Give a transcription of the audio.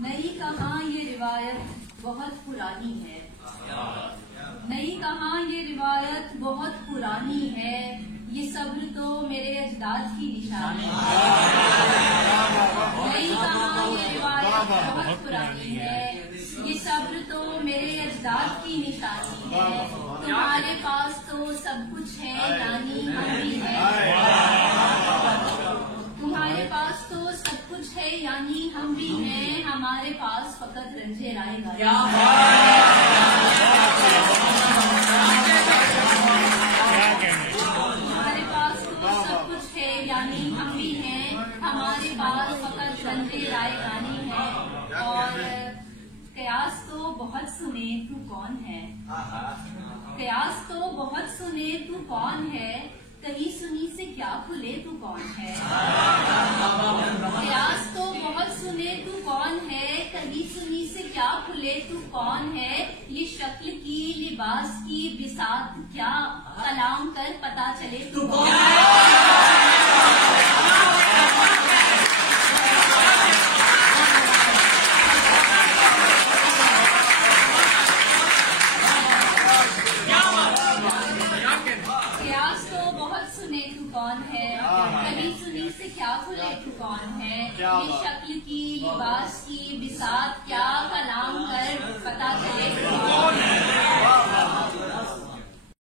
नहीं कहाँ ये रिवायत बहुत पुरानी है, नहीं कहाँ ये रिवायत बहुत पुरानी है, ये सब्र तो मेरे अजदाद की निशानी है। नहीं कहाँ ये रिवायत बहुत पुरानी है, ये सब्र तो मेरे अजदाद की निशानी है। तुम्हारे पास तो सब कुछ है यानी हम भी हैं, तुम्हारे पास तो सब कुछ है यानी हम भी हैं, हमारे पास फकत रंजे लाएगा। हमारे पास तो सब कुछ है यानी हम भी हैं, हमारे पास फकत रंजे लाएगानी है। और कयास तो बहुत सुने तू कौन है, कयास तो बहुत सुने तू कौन है, कहीं सुनी से क्या खुले तू कौन है। कयास तो बहुत सुने तू कौन है, कहीं सुनी से क्या खुले तू कौन है, ये शक्ल की लिबास की बिसात क्या, कलाम कर पता चले तू कौन है। कौन है, कभी सुनी से क्या खुले तू कौन है, ये शक्ल की लिबास की बिसात क्या, कलाम कर पता चले तू कौन है।